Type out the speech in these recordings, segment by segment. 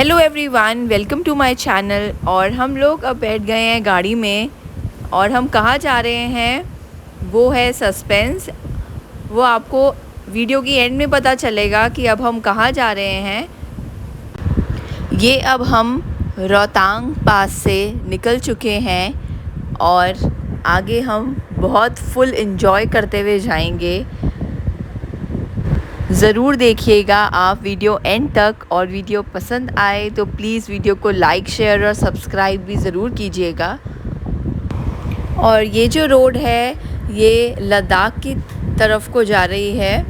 Hello everyone, welcome to my channel. और हम लोग अब बैठ गए हैं गाड़ी में और हम कहाँ जा रहे हैं वो है सस्पेंस। वो आपको वीडियो की एंड में पता चलेगा कि अब हम कहाँ जा रहे हैं। ये अब हम रोहतांग पास से निकल चुके हैं और आगे हम बहुत फुल एंजॉय करते हुए जाएंगे। ज़रूर देखिएगा आप वीडियो एंड तक, और वीडियो पसंद आए तो प्लीज़ वीडियो को लाइक, शेयर और सब्सक्राइब भी ज़रूर कीजिएगा। और ये जो रोड है ये लद्दाख की तरफ को जा रही है।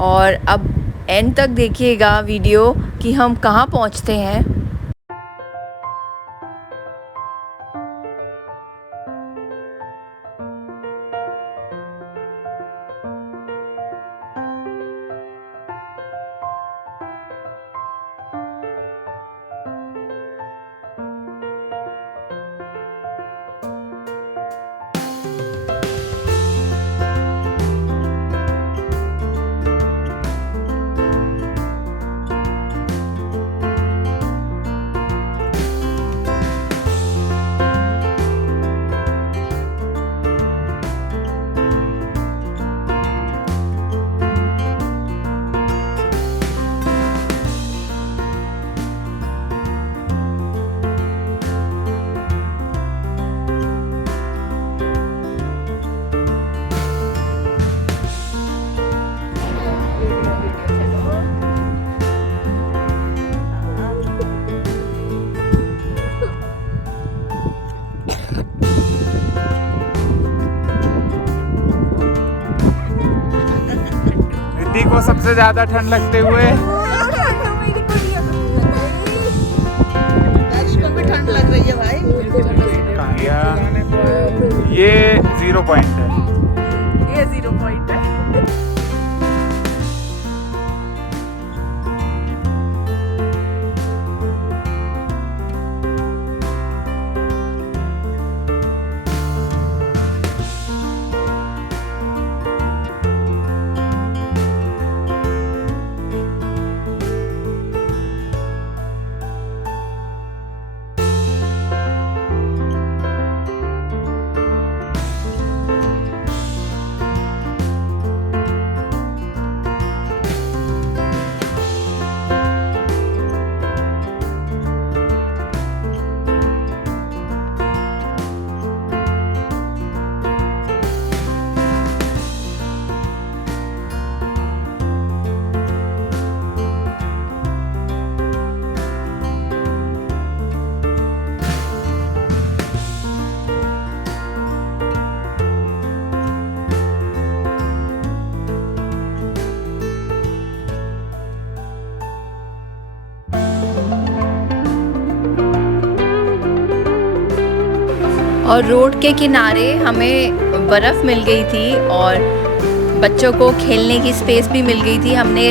और अब एंड तक देखिएगा वीडियो कि हम कहाँ पहुँचते हैं। दीदी को सबसे ज्यादा ठंड लगते हुए भी ठंड लग रही है भाई। कहाँ गया? ये 0 पॉइंट है। ये 0 पॉइंट है। और रोड के किनारे हमें बर्फ़ मिल गई थी और बच्चों को खेलने की स्पेस भी मिल गई थी। हमने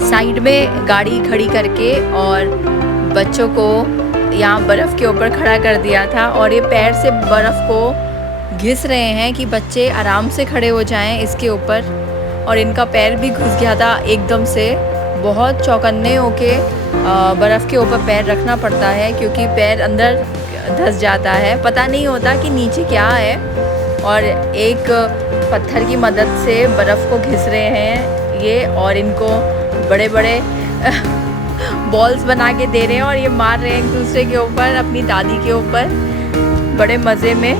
साइड में गाड़ी खड़ी करके और बच्चों को यहाँ बर्फ़ के ऊपर खड़ा कर दिया था। और ये पैर से बर्फ़ को घिस रहे हैं कि बच्चे आराम से खड़े हो जाएं इसके ऊपर। और इनका पैर भी घुस गया था एकदम से। बहुत चौकन्ने होके बर्फ़ के ऊपर पैर रखना पड़ता है क्योंकि पैर अंदर धंस जाता है, पता नहीं होता कि नीचे क्या है। और एक पत्थर की मदद से बर्फ़ को घिस रहे हैं ये, और इनको बड़े बड़े बॉल्स बना के दे रहे हैं और ये मार रहे हैं एक दूसरे के ऊपर, अपनी दादी के ऊपर, बड़े मज़े में।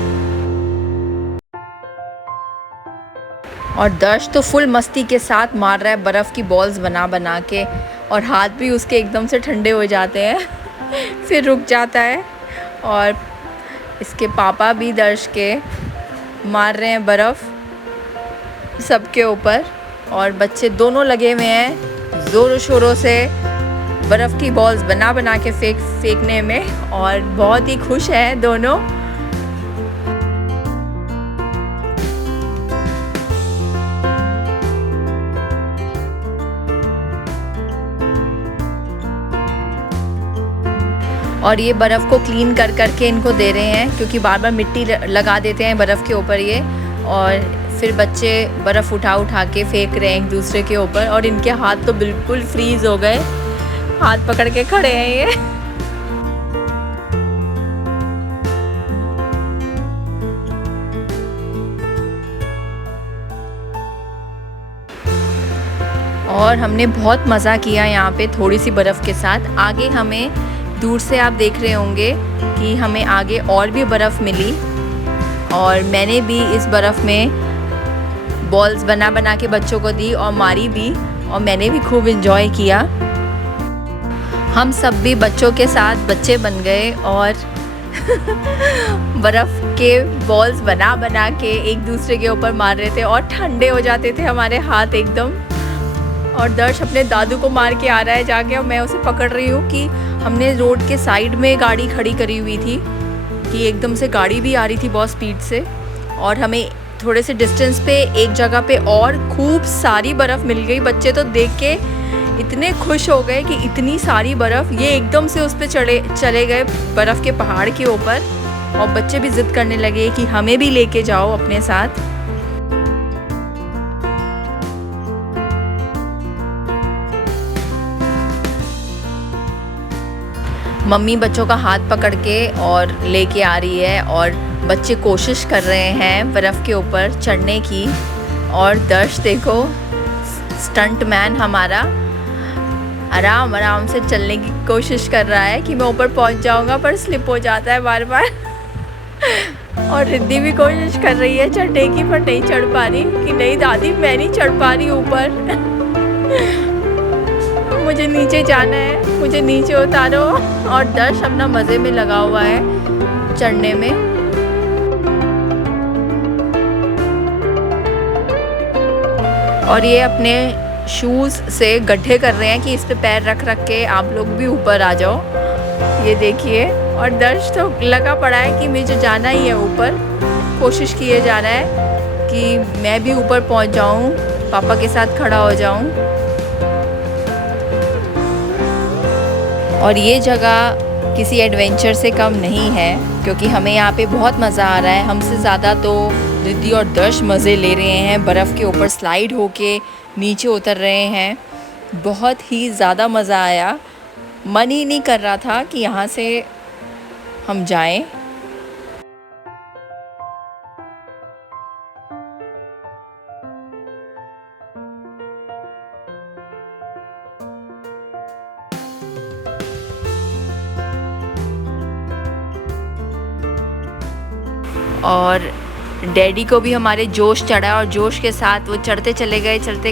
और दर्श तो फुल मस्ती के साथ मार रहा है बर्फ़ की बॉल्स बना बना के, और हाथ भी उसके एकदम से ठंडे हो जाते हैं फिर रुक जाता है। और इसके पापा भी दर्श के मार रहे हैं बर्फ़ सबके ऊपर, और बच्चे दोनों लगे हुए हैं ज़ोरों शोरों से बर्फ़ की बॉल्स बना बना के फेंकने में, और बहुत ही खुश हैं दोनों। और ये बर्फ़ को क्लीन कर करके इनको दे रहे हैं क्योंकि बार बार मिट्टी लगा देते हैं बर्फ़ के ऊपर ये, और फिर बच्चे बर्फ़ उठा उठा के फेंक रहे हैं एक दूसरे के ऊपर, और इनके हाथ तो बिल्कुल फ्रीज़ हो गए। हाथ पकड़ के खड़े हैं ये। और हमने बहुत मज़ा किया यहाँ पे थोड़ी सी बर्फ़ के साथ। आगे हमें दूर से आप देख रहे होंगे कि हमें आगे और भी बर्फ़ मिली, और मैंने भी इस बर्फ़ में बॉल्स बना बना के बच्चों को दी और मारी भी, और मैंने भी खूब एंजॉय किया। हम सब भी बच्चों के साथ बच्चे बन गए और बर्फ़ के बॉल्स बना बना के एक दूसरे के ऊपर मार रहे थे, और ठंडे हो जाते थे हमारे हाथ एकदम। और दर्श अपने दादू को मार के आ रहा है जाके, और मैं उसे पकड़ रही हूँ कि हमने रोड के साइड में गाड़ी खड़ी करी हुई थी कि एकदम से गाड़ी भी आ रही थी बहुत स्पीड से, और हमें थोड़े से डिस्टेंस पे एक जगह पे और खूब सारी बर्फ़ मिल गई। बच्चे तो देख के इतने खुश हो गए कि इतनी सारी बर्फ़, ये एकदम से उस पर चले गए बर्फ़ के पहाड़ के ऊपर, और बच्चे भी ज़िद करने लगे कि हमें भी लेके जाओ अपने साथ। मम्मी बच्चों का हाथ पकड़ के और लेके आ रही है, और बच्चे कोशिश कर रहे हैं बर्फ़ के ऊपर चढ़ने की। और दर्श देखो, स्टंट मैन हमारा आराम आराम से चलने की कोशिश कर रहा है कि मैं ऊपर पहुंच जाऊंगा, पर स्लिप हो जाता है बार बार। और रिद्धि भी कोशिश कर रही है चढ़ने की, पर नहीं चढ़ पा रही कि नहीं दादी मैं नहीं चढ़ पा रही ऊपर। मुझे नीचे जाना है, मुझे नीचे उतारो। और दर्श अपना मज़े में लगा हुआ है चढ़ने में। और ये अपने शूज़ से गड्ढे कर रहे हैं कि इस पे पैर रख रख के आप लोग भी ऊपर आ जाओ। ये देखिए, और दर्श तो लगा पड़ा है कि मुझे जाना ही है ऊपर। कोशिश किए जा रहा है कि मैं भी ऊपर पहुंच जाऊं, पापा के साथ खड़ा हो जाऊं। और ये जगह किसी एडवेंचर से कम नहीं है, क्योंकि हमें यहाँ पे बहुत मज़ा आ रहा है। हमसे ज़्यादा तो रिद्धि और दर्श मज़े ले रहे हैं, बर्फ़ के ऊपर स्लाइड होके नीचे उतर रहे हैं। बहुत ही ज़्यादा मज़ा आया, मन ही नहीं कर रहा था कि यहाँ से हम जाएं। और डैडी को भी हमारे जोश चढ़ा, और जोश के साथ वो चढ़ते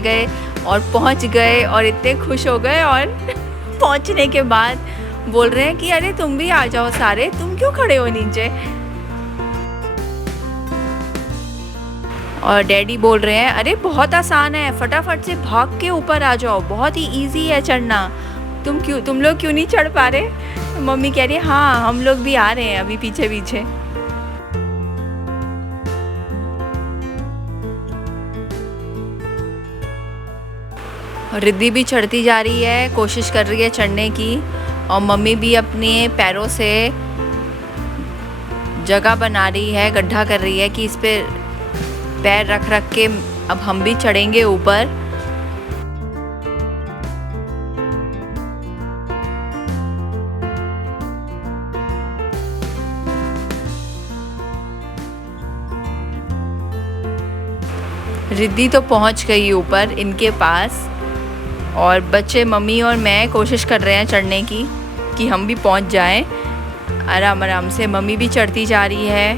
गए और पहुंच गए, और इतने खुश हो गए। और पहुंचने के बाद बोल रहे हैं कि अरे तुम भी आ जाओ सारे, तुम क्यों खड़े हो नीचे। और डैडी बोल रहे हैं अरे बहुत आसान है, फटाफट से भाग के ऊपर आ जाओ, बहुत ही ईजी है चढ़ना, तुम लोग क्यों नहीं चढ़ पा रहे। मम्मी कह रही है हाँ हम लोग भी आ रहे हैं अभी पीछे पीछे। रिद्धि भी चढ़ती जा रही है, कोशिश कर रही है चढ़ने की, और मम्मी भी अपने पैरों से जगह बना रही है, गड्ढा कर रही है कि इस पे पैर रख रख के अब हम भी चढ़ेंगे ऊपर। रिद्धि तो पहुंच गई ऊपर इनके पास, और बच्चे मम्मी और मैं कोशिश कर रहे हैं चढ़ने की कि हम भी पहुंच जाएं आराम आराम से। मम्मी भी चढ़ती जा रही है।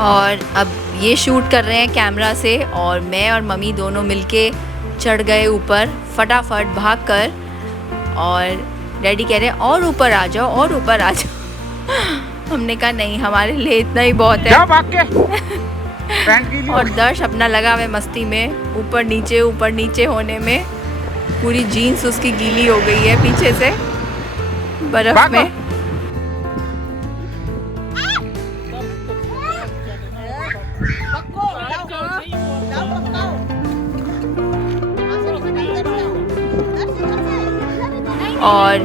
और अब ये शूट कर रहे हैं कैमरा से, और मैं और मम्मी दोनों मिलके चढ़ गए ऊपर फटाफट भागकर। और डैडी कह रहे हैं और ऊपर आ जाओ, और ऊपर आ जाओ। हमने कहा नहीं हमारे लिए इतना ही बहुत है। भाग के। और दर्श अपना लगा हुआ मस्ती में, ऊपर नीचे होने में। पूरी जीन्स उसकी गीली हो गई है पीछे से बर्फ में। और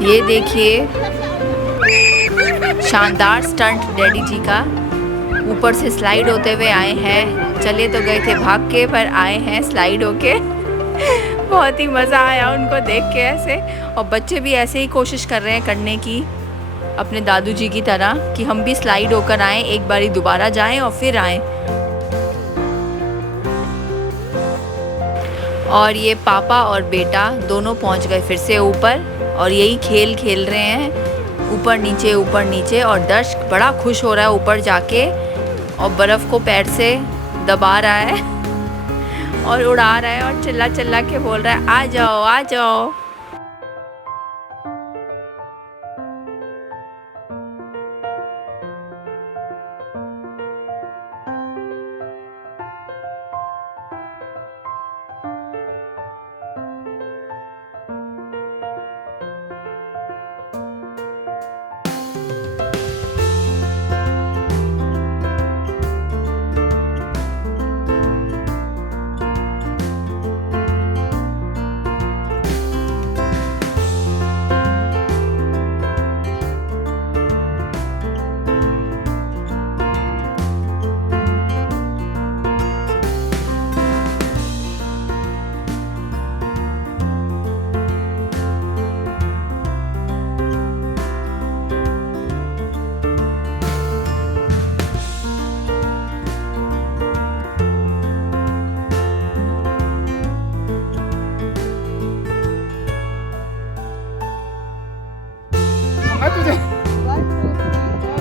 ये देखिए शानदार स्टंट डैडी जी का। ऊपर से स्लाइड होते हुए आए हैं, चले तो गए थे भाग के, पर आए हैं स्लाइड होके। बहुत ही मज़ा आया उनको देख के ऐसे, और बच्चे भी ऐसे ही कोशिश कर रहे हैं करने की अपने दादू जी की तरह, कि हम भी स्लाइड होकर आएँ, एक बारी दोबारा जाएं और फिर आएँ। और ये पापा और बेटा दोनों पहुंच गए फिर से ऊपर, और यही खेल खेल रहे हैं, ऊपर नीचे, और दर्शक बड़ा खुश हो रहा है ऊपर जाके, और बर्फ़ को पैर से दबा रहा है और उड़ा रहा है, और चिल्ला चिल्ला के बोल रहा है आ जाओ आ जाओ।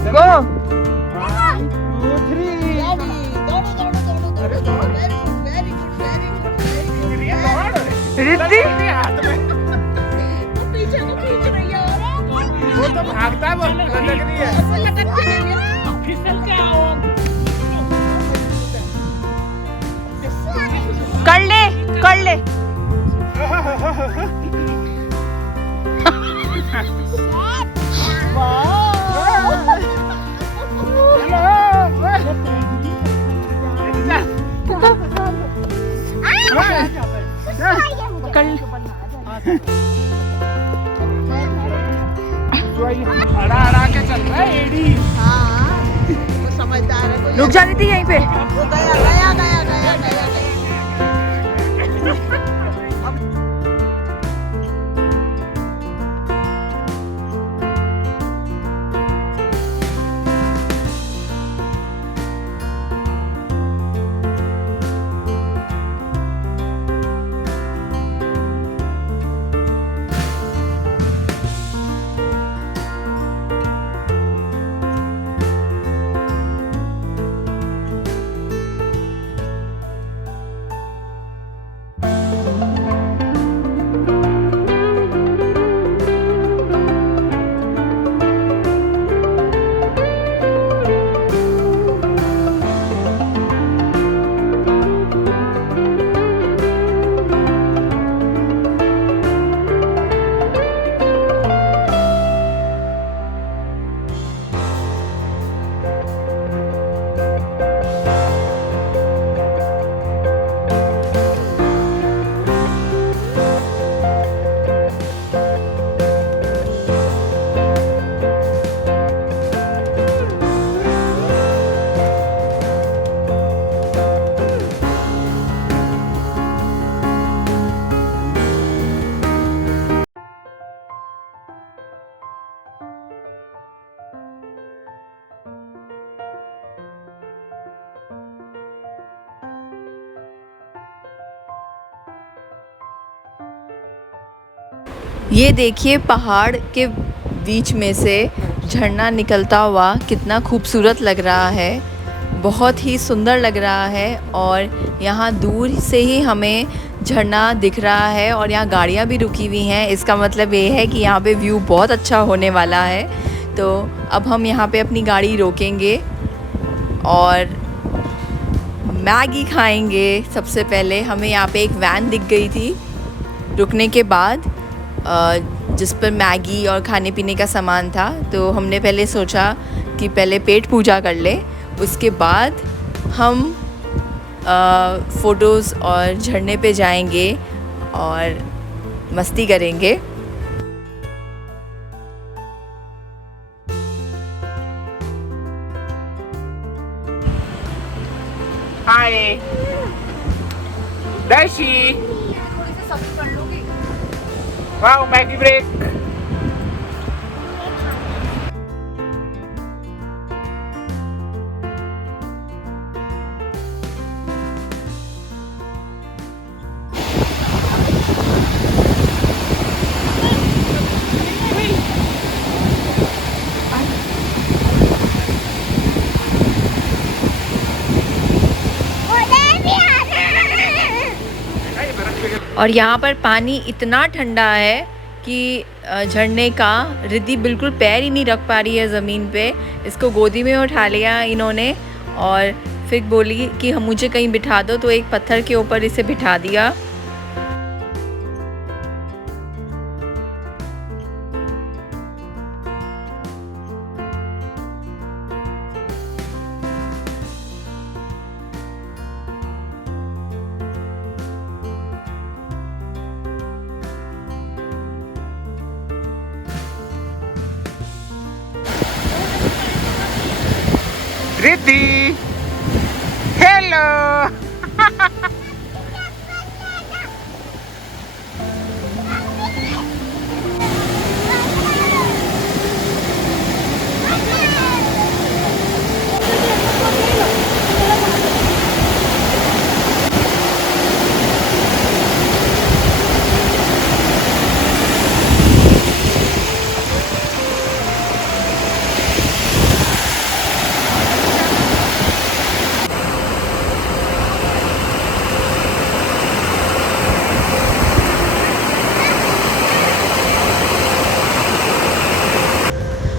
Go! 1, 2, 3. रिद्धि वो तो भागता है, वो लटक रही है। फिसल के आओ। कर ले अड़ा के चल रहा है एडी। हाँ, वो समझदार है। रुक जा रही थी यहीं पे। वो गया। ये देखिए पहाड़ के बीच में से झरना निकलता हुआ कितना खूबसूरत लग रहा है, बहुत ही सुंदर लग रहा है। और यहाँ दूर से ही हमें झरना दिख रहा है, और यहाँ गाड़ियाँ भी रुकी हुई हैं। इसका मतलब ये है कि यहाँ पे व्यू बहुत अच्छा होने वाला है। तो अब हम यहाँ पे अपनी गाड़ी रोकेंगे और मैगी खाएंगे। सबसे पहले हमें यहाँ पे एक वैन दिख गई थी रुकने के बाद, जिस पर मैगी और खाने पीने का सामान था। तो हमने पहले सोचा कि पहले पेट पूजा कर ले, उसके बाद हम फ़ोटोज़ और झरने पे जाएंगे और मस्ती करेंगे। हाय दर्शी वाओ मैगी ब्रेक और यहाँ पर पानी इतना ठंडा है कि झरने का रिद्धि बिल्कुल पैर ही नहीं रख पा रही है ज़मीन पे। इसको गोदी में उठा लिया इन्होंने और फिर बोली कि हम मुझे कहीं बिठा दो, तो एक पत्थर के ऊपर इसे बिठा दिया। रिद्धि हेलो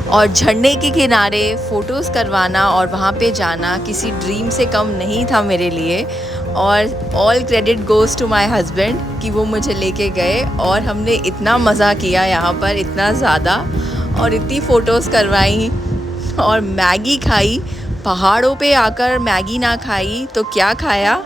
और झरने के किनारे फ़ोटोज़ करवाना और वहाँ पे जाना किसी ड्रीम से कम नहीं था मेरे लिए। और all credit goes to my husband कि वो मुझे लेके गए और हमने इतना मज़ा किया यहाँ पर, इतना ज़्यादा, और इतनी फ़ोटोज़ करवाई और मैगी खाई। पहाड़ों पे आकर मैगी ना खाई तो क्या खाया।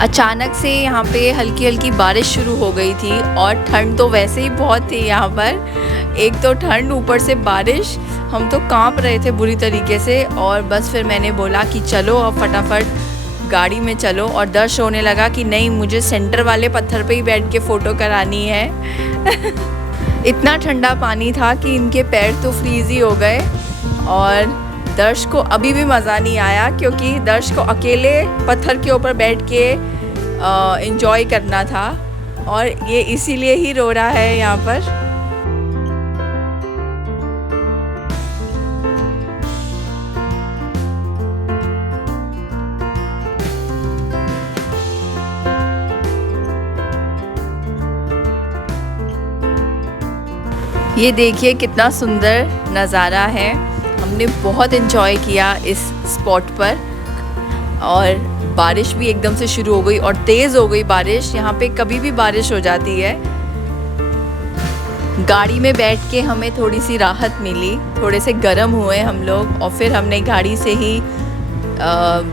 अचानक से यहाँ पे हल्की हल्की बारिश शुरू हो गई थी और ठंड तो वैसे ही बहुत थी यहाँ पर। एक तो ठंड, ऊपर से बारिश, हम तो कांप रहे थे बुरी तरीके से। और बस फिर मैंने बोला कि चलो अब फटाफट गाड़ी में चलो, और दर्श होने लगा कि नहीं, मुझे सेंटर वाले पत्थर पे ही बैठ के फ़ोटो करानी है। इतना ठंडा पानी था कि इनके पैर तो फ्रीज़ ही हो गए। और दर्श को अभी भी मज़ा नहीं आया क्योंकि दर्श को अकेले पत्थर के ऊपर बैठ के एंजॉय करना था, और ये इसीलिए ही रो रहा है यहाँ पर। ये देखिए कितना सुंदर नज़ारा है। हमने बहुत एंजॉय किया इस स्पॉट पर। और बारिश भी एकदम से शुरू हो गई और तेज़ हो गई बारिश। यहाँ पे कभी भी बारिश हो जाती है। गाड़ी में बैठ के हमें थोड़ी सी राहत मिली, थोड़े से गर्म हुए हम लोग, और फिर हमने गाड़ी से ही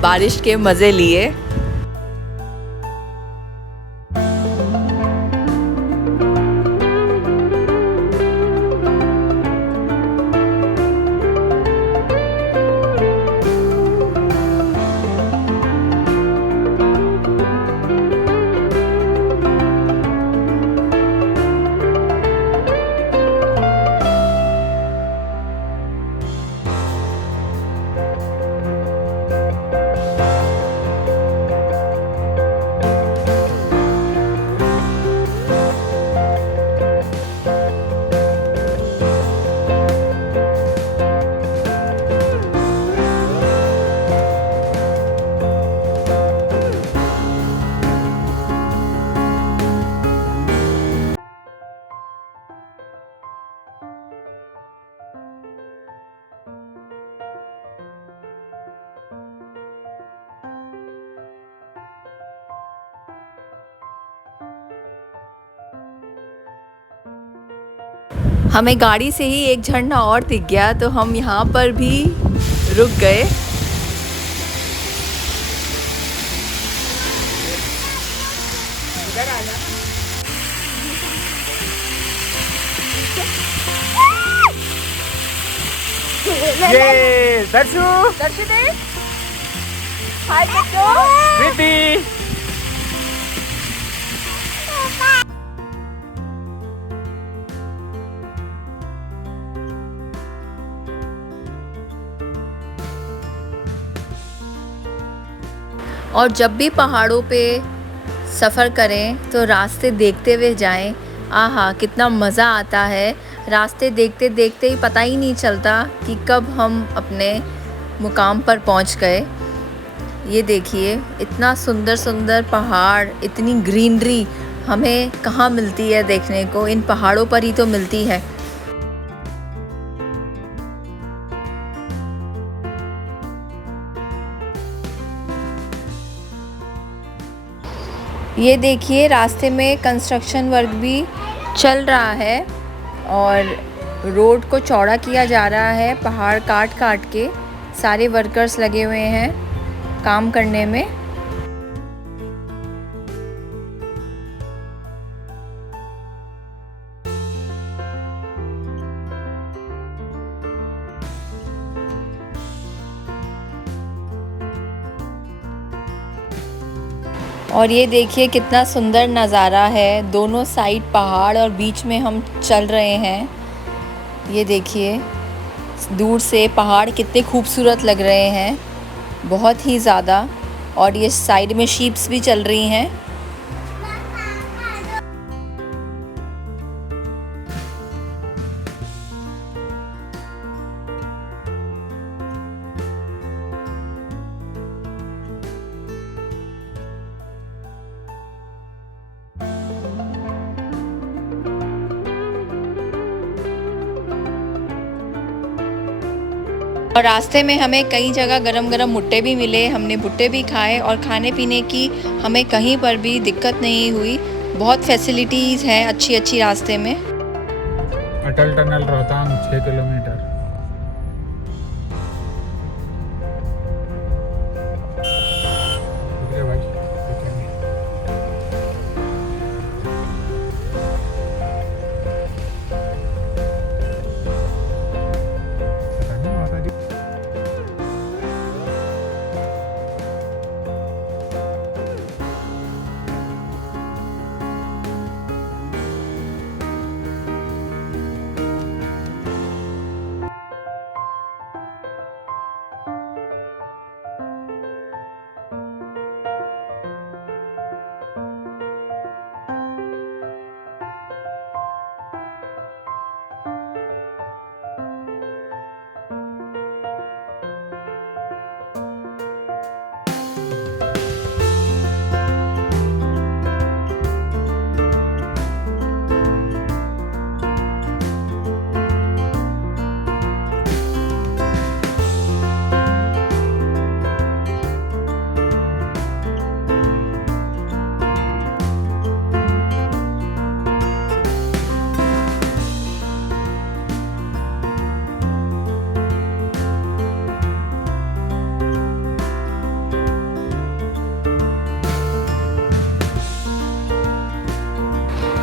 बारिश के मज़े लिए। हमें गाड़ी से ही एक झरना और दिख गया तो हम यहाँ पर भी रुक गए। ये दर्शु हाय बच्चों। प्रीति और जब भी पहाड़ों पे सफ़र करें तो रास्ते देखते हुए जाएं। आहा कितना मज़ा आता है। रास्ते देखते देखते ही पता ही नहीं चलता कि कब हम अपने मुकाम पर पहुंच गए। ये देखिए इतना सुंदर सुंदर पहाड़, इतनी ग्रीनरी हमें कहाँ मिलती है देखने को, इन पहाड़ों पर ही तो मिलती है। ये देखिए रास्ते में कंस्ट्रक्शन वर्क भी चल रहा है और रोड को चौड़ा किया जा रहा है। पहाड़ काट काट के सारे वर्कर्स लगे हुए हैं काम करने में। और ये देखिए कितना सुंदर नज़ारा है, दोनों साइड पहाड़ और बीच में हम चल रहे हैं। ये देखिए दूर से पहाड़ कितने खूबसूरत लग रहे हैं, बहुत ही ज़्यादा। और ये साइड में शीप्स भी चल रही हैं। और रास्ते में हमें कई जगह गरम गरम भुट्टे भी मिले, हमने भुट्टे भी खाए और खाने पीने की हमें कहीं पर भी दिक्कत नहीं हुई। बहुत फैसिलिटीज़ हैं अच्छी अच्छी रास्ते में। अटल टनल रोहतांग 6 किलोमीटर।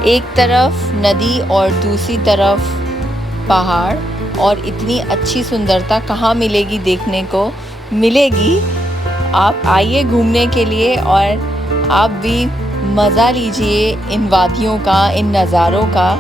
एक तरफ नदी और दूसरी तरफ पहाड़, और इतनी अच्छी सुंदरता कहाँ मिलेगी देखने को। मिलेगी, आप आइए घूमने के लिए और आप भी मज़ा लीजिए इन वादियों का, इन नज़ारों का।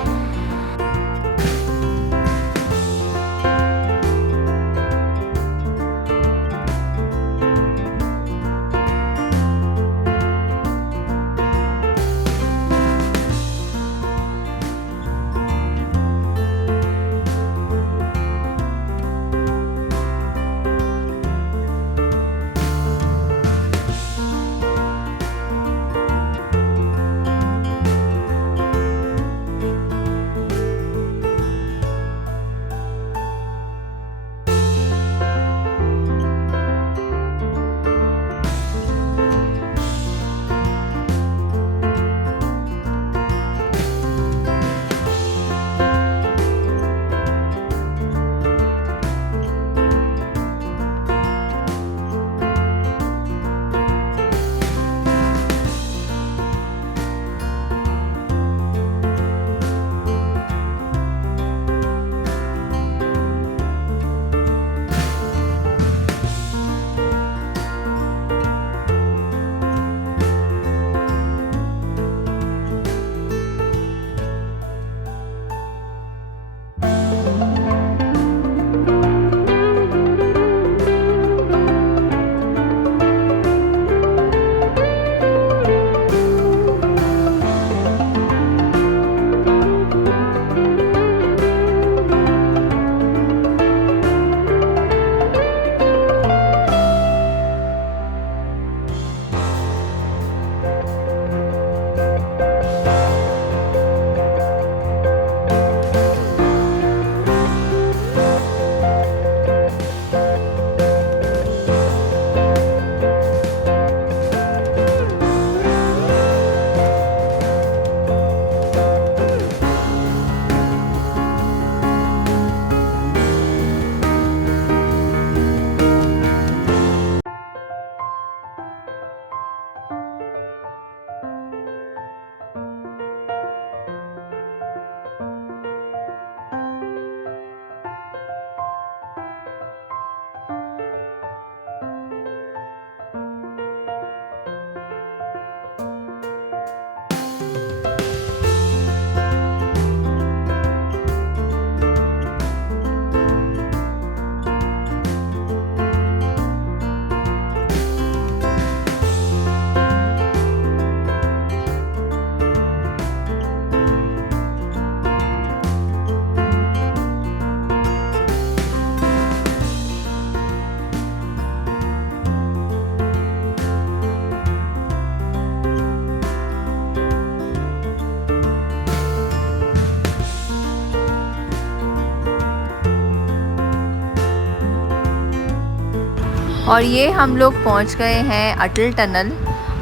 और ये हम लोग पहुंच गए हैं अटल टनल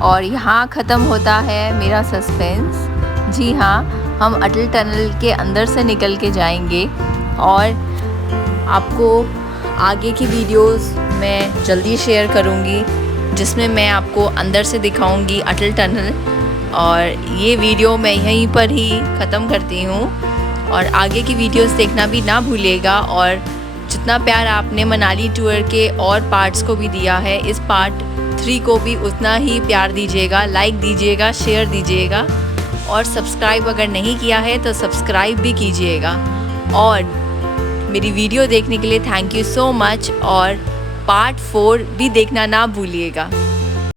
और यहाँ ख़त्म होता है मेरा सस्पेंस। जी हाँ, हम अटल टनल के अंदर से निकल के जाएंगे और आपको आगे की वीडियोस मैं जल्दी शेयर करूँगी जिसमें मैं आपको अंदर से दिखाऊंगी अटल टनल। और ये वीडियो मैं यहीं पर ही ख़त्म करती हूँ और आगे की वीडियोस देखना भी ना भूलिएगा। और जितना प्यार आपने मनाली टूर के और पार्ट्स को भी दिया है, इस पार्ट 3 को भी उतना ही प्यार दीजिएगा, लाइक दीजिएगा, शेयर दीजिएगा और सब्सक्राइब अगर नहीं किया है तो सब्सक्राइब भी कीजिएगा। और मेरी वीडियो देखने के लिए थैंक यू सो मच और पार्ट 4 भी देखना ना भूलिएगा।